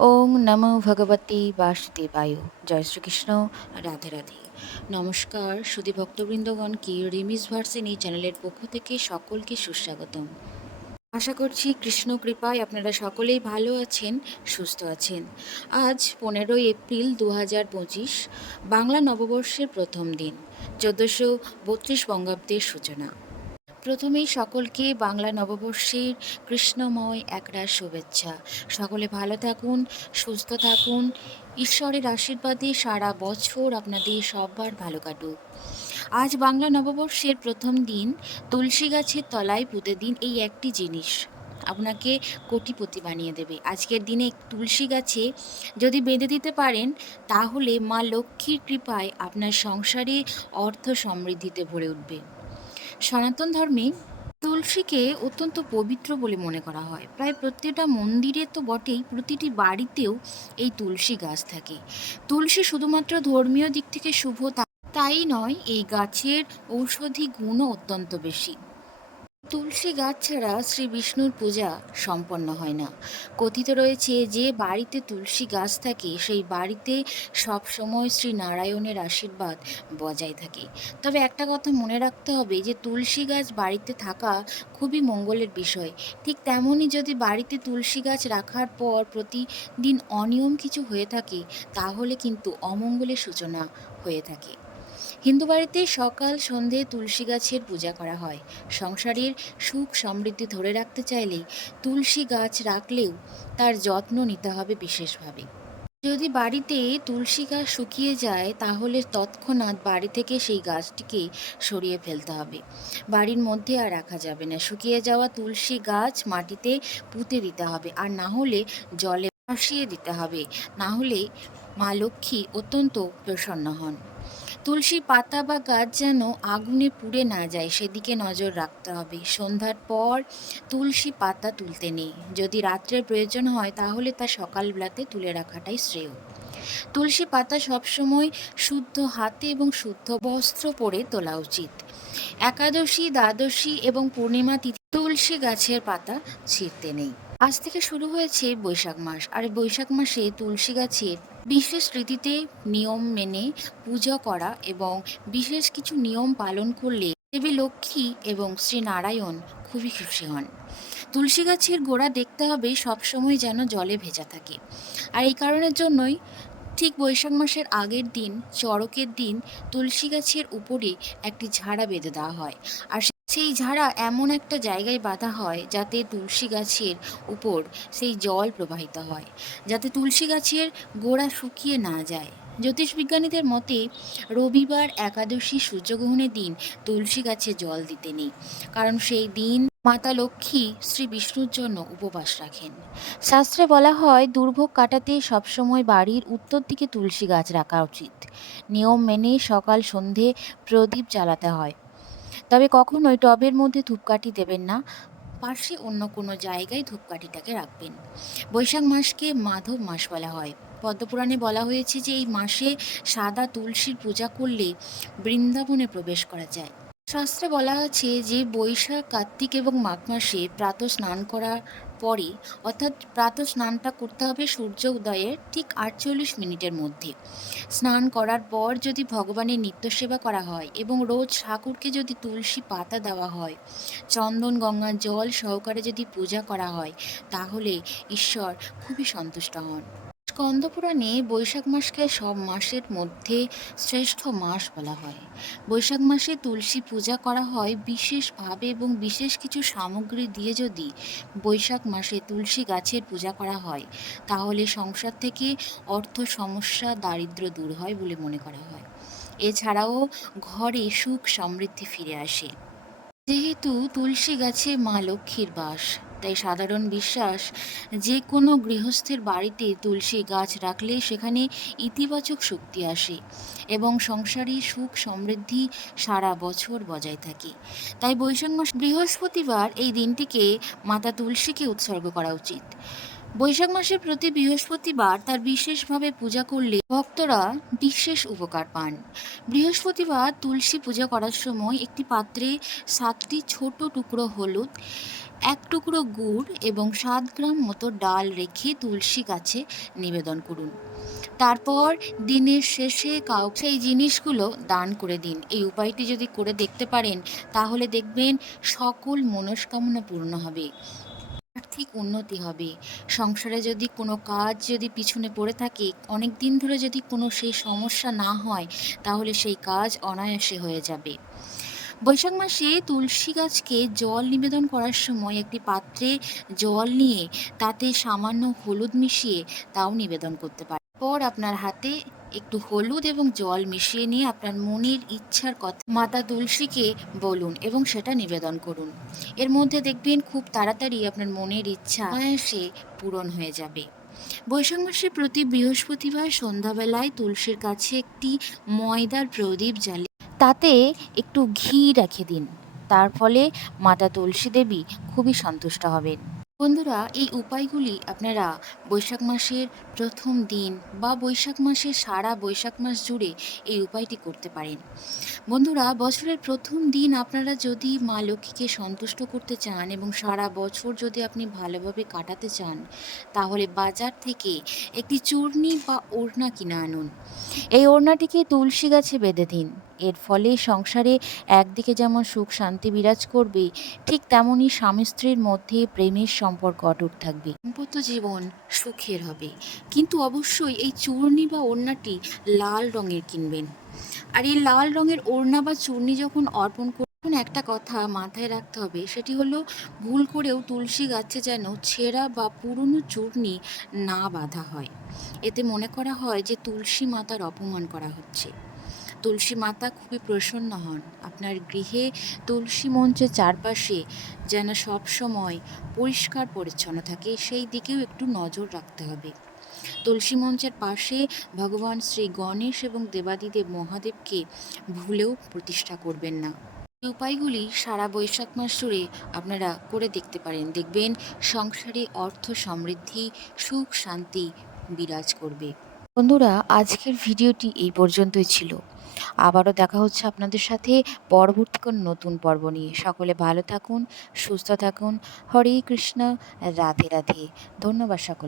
ওং নমো ভগবতী বাসুদেবায়। জয় শ্রীকৃষ্ণ। রাধে রাধে। নমস্কার, সুধী ভক্তবৃন্দগণ, কি রিমিস ভার্সেন চ্যানেলের পক্ষ থেকে সকলকে সুস্বাগতম। আশা করছি কৃষ্ণ কৃপায় আপনারা সকলেই ভালো আছেন, সুস্থ আছেন। আজ পনেরোই এপ্রিল দু হাজার পঁচিশ, বাংলা নববর্ষের প্রথম দিন, চোদ্দোশো বত্রিশ বঙ্গাব্দের সূচনা। প্রথমেই সকলকে বাংলা নববর্ষের কৃষ্ণময় একরা শুভেচ্ছা। সকলে ভালো থাকুন, সুস্থ থাকুন। ঈশ্বরের আশীর্বাদে সারা বছর আপনাদের সবার ভালো কাটুক। আজ বাংলা নববর্ষের প্রথম দিন, তুলসী গাছের তলায় পুঁতে দিন এই একটি জিনিস। আপনাকে কোটিপতি বানিয়ে দেবে। আজকের দিনে তুলসী গাছে যদি বেঁধে দিতে পারেন, তাহলে মা লক্ষ্মীর কৃপায় আপনার সংসারে অর্থ সমৃদ্ধিতে ভরে উঠবে। সনাতন ধর্মে তুলসীকে অত্যন্ত পবিত্র বলে মনে করা হয়। প্রায় প্রত্যেকটা মন্দিরে তো বটেই প্রতিটি বাড়িতেও এই তুলসী গাছ থাকে। তুলসী শুধুমাত্র ধর্মীয় দিক থেকে শুভ তাই নয়, এই গাছের ঔষধি গুণও অত্যন্ত বেশি। তুলসী গাছ ছাড়া শ্রী বিষ্ণুর পূজা সম্পন্ন হয় না। কথিত রয়েছে যে বাড়িতে তুলসী গাছ থাকে, সেই বাড়িতে সবসময় শ্রী নারায়ণের আশীর্বাদ বজায় থাকে। তবে একটা কথা মনে রাখতে হবে যে, তুলসী গাছ বাড়িতে থাকা খুবই মঙ্গলের বিষয়। ঠিক তেমনই যদি বাড়িতে তুলসী গাছ রাখার পর প্রতিদিন অনিয়ম কিছু হয়ে থাকে, তাহলে কিন্তু অমঙ্গলের সূচনা হয়ে থাকে। হিন্দু বাড়িতে সকাল সন্ধে তুলসী গাছের পূজা করা হয়। সংসারের সুখ সমৃদ্ধি ধরে রাখতে চাইলে তুলসী গাছ রাখলেও তার যত্ন নিতে হবে বিশেষভাবে। যদি বাড়িতে তুলসী গাছ শুকিয়ে যায়, তাহলে তৎক্ষণাৎ বাড়ি থেকে সেই গাছটিকে সরিয়ে ফেলতে হবে। বাড়ির মধ্যে আর রাখা যাবে না। শুকিয়ে যাওয়া তুলসী গাছ মাটিতে পুঁতে দিতে হবে আর না হলে জলে ভাসিয়ে দিতে হবে। না হলে মা লক্ষ্মী অত্যন্ত প্রসন্ন হন। তুলসী পাতা বা গাছ যেন আগুনে পুড়ে না যায়, সেদিকে নজর রাখতে হবে। সন্ধ্যার পর তুলসী পাতা তুলতে নেই। যদি রাত্রের প্রয়োজন হয়, তাহলে তা সকালবেলাতে তুলে রাখাটাই শ্রেয়। তুলসী পাতা সবসময় শুদ্ধ হাতে এবং শুদ্ধ বস্ত্র পরে তোলা উচিত। একাদশী, দ্বাদশী এবং পূর্ণিমা তিথি তুলসী গাছের পাতা ছিঁড়তে নেই। আজ থেকে শুরু হয়েছে বৈশাখ মাস, আর বৈশাখ মাসে তুলসী গাছের বিশেষ রীতিতে নিয়ম মেনে পূজা করা এবং বিশেষ কিছু নিয়ম পালন করলে দেবী লক্ষ্মী এবং শ্রী নারায়ণ খুবই খুশি হন। তুলসী গাছের গোড়া দেখতে হবে সবসময় যেন জলে ভেজা থাকে। আর এই কারণের জন্যই ঠিক বৈশাখ মাসের আগের দিন, চড়কের দিন তুলসী গাছের উপরে একটি ঝাড়া বেঁধে দেওয়া হয়। আর সেই ঝাড়া এমন একটা জায়গায় বাঁধা হয় যাতে তুলসী গাছের উপর সেই জল প্রবাহিত হয়, যাতে তুলসী গাছের গোড়া শুকিয়ে না যায়। জ্যোতিষবিজ্ঞানীদের মতে, রবিবার একাদশী সূর্যগ্রহণের দিন তুলসী গাছে জল দিতে নেই, কারণ সেই দিন মাতা লক্ষ্মী শ্রী বিষ্ণুর জন্য উপবাস রাখেন। শাস্ত্রে বলা হয়, দুর্ভোগ কাটাতে সবসময় বাড়ির উত্তর দিকে তুলসী গাছ রাখা উচিত। নিয়ম মেনে সকাল সন্ধে প্রদীপ জ্বালাতে হয়। তবে কখনোই টবের মধ্যে ধূপকাঠি দেবেন না। পাশে অন্য কোনো জায়গায় ধূপকাঠিটাকে রাখবেন। বৈশাখ মাসকে মাধব মাস বলা হয়। পদ্মপুরাণে বলা হয়েছে যে এই মাসে সাদা তুলসীর পূজা করলে বৃন্দাবনে প্রবেশ করা যায়। শাস্ত্রে বলা আছে যে বৈশাখ, কার্তিক এবং মাঘ মাসে প্রাত স্নান করার পরে অর্থাৎ প্রাতঃ স্নানটা করতে হবে সূর্য উদয়ের ঠিক আটচল্লিশ মিনিটের মধ্যে। স্নান করার পর যদি ভগবানের নিত্য সেবা করা হয় এবং রোজ ঠাকুরকে যদি তুলসী পাতা দেওয়া হয়, চন্দন গঙ্গা জল সহকারে যদি পূজা করা হয়, তাহলে ঈশ্বর খুবই সন্তুষ্ট হন। স্কন্দপুরাণে বৈশাখ মাসকে সব মাসের মধ্যে শ্রেষ্ঠ মাস বলা হয়। বৈশাখ মাসে তুলসী পূজা করা হয় বিশেষভাবে এবং বিশেষ কিছু সামগ্রী দিয়ে যদি বৈশাখ মাসে তুলসী গাছের পূজা করা হয়, তাহলে সংসার থেকে অর্থ সমস্যা দারিদ্র্য দূর হয় বলে মনে করা হয়। এছাড়াও ঘরে সুখ সমৃদ্ধি ফিরে আসে। যেহেতু তুলসী গাছে মা লক্ষ্মীর বাস তাই সাধারণ বিশ্বাস, যে কোনো গৃহস্থের বাড়িতে তুলসী গাছ রাখলে সেখানে ইতিবাচক শক্তি আসে এবং সংসারে সুখ সমৃদ্ধি সারা বছর বজায় থাকে। তাই বৈশাখ মাস বৃহস্পতিবার এই দিনটিকে মাতা তুলসীকে উৎসর্গ করা উচিত। বৈশাখ মাসের প্রতি বৃহস্পতিবার তার বিশেষভাবে পূজা করলে ভক্তরা বিশেষ উপকার পান। বৃহস্পতিবার তুলসী পূজা করার সময় একটি পাত্রে সাতটি ছোট টুকরো হলুদ এক টুকরো গুড় এবং সাত গ্রাম মতো ডাল রেখে তুলসী গাছে নিবেদন করুন। তারপর দিনের শেষে কাউকে এই জিনিসগুলো দান করে দিন। এই উপায়টি যদি করে দেখতে পারেন, তাহলে দেখবেন সকল মনস্কামনা পূর্ণ হবে, আর্থিক উন্নতি হবে। সংসারে যদি কোনো কাজ যদি পিছনে পড়ে থাকে, অনেক দিন ধরে যদি কোনো সেই সমস্যা না হয়, তাহলে সেই কাজ অনায়াসে হয়ে যাবে। বৈশাখ মাসে তুলসী গাছকে জল নিবেদন করার সময় একটি পাত্রে জল নিয়ে তাতে সামান্য হলুদ মিশিয়ে তাও নিবেদন করতে পারেন। পর আপনার হাতে একটু হলুদ এবং জল মিশিয়ে নিয়ে আপনার মনের ইচ্ছার কথা মাতা তুলসীকে বলুন এবং সেটা নিবেদন করুন। এর মধ্যে দেখবেন খুব তাড়াতাড়ি আপনার মনের ইচ্ছা সে পূরণ হয়ে যাবে। বৈশাখ মাসে প্রতি বৃহস্পতিবার সন্ধ্যাবেলায় তুলসীর কাছে একটি ময়দার প্রদীপ জ্বালিয়ে তাতে একটু ঘি রেখে দিন। তার ফলে মাতা তুলসী দেবী খুবই সন্তুষ্ট হবেন। বন্ধুরা, এই উপায়গুলি আপনারা বৈশাখ মাসের প্রথম দিন বা বৈশাখ মাসের সারা বৈশাখ মাস জুড়ে এই উপায়টি করতে পারেন। বন্ধুরা, বছরের প্রথম দিন আপনারা যদি মা লক্ষ্মীকে সন্তুষ্ট করতে চান এবং সারা বছর যদি আপনি ভালোভাবে কাটাতে চান, তাহলে বাজার থেকে একটি চূর্ণি বা ওড়না কিনে আনুন। এই ওড়নাটিকে তুলসী গাছে বেঁধে দিন। এর ফলে সংসারে একদিকে যেমন সুখ শান্তি বিরাজ করবে, ঠিক তেমনই স্বামী স্ত্রীর মধ্যে প্রেমের সম্পর্ক অটুট থাকবে। দাম্পত্য জীবন সুখের হবে। কিন্তু অবশ্যই এই চূর্ণি বা ওড়নাটি লাল রঙের কিনবেন। আর এই লাল রঙের ওড়না বা চূর্ণি যখন অর্পণ করবেন একটা কথা মাথায় রাখতে হবে, সেটি হলো ভুল করেও তুলসী গাছে যেন ছেঁড়া বা পুরনো চূর্ণি না বাঁধা হয়। এতে মনে করা হয় যে তুলসী মাতার অপমান করা হচ্ছে। তুলসী মাতা খুবই প্রসন্ন হন। আপনার গৃহে তুলসী মঞ্চের চারপাশে যেন সব সময় পরিষ্কার পরিচ্ছন্ন থাকে, সেই দিকেও একটু নজর রাখতে হবে। তুলসী মঞ্চের পাশে ভগবান শ্রী গণেশ এবং দেবাদিদেব মহাদেবকে ভুলেও প্রতিষ্ঠা করবেন না। এই উপায়গুলি সারা বৈশাখ মাস জুড়ে আপনারা করে দেখতে পারেন। দেখবেন সংসারে অর্থ সমৃদ্ধি, সুখ শান্তি বিরাজ করবে। বন্ধুরা, আজকের ভিডিওটি এই পর্যন্তই ছিল। আবারও দেখা হচ্ছে আপনাদের সাথে পরবর্তী কোন নতুন পর্ব নিয়ে। সকলে ভালো থাকুন, সুস্থ থাকুন। হরে কৃষ্ণ, রাধে রাধে। ধন্যবাদ সকল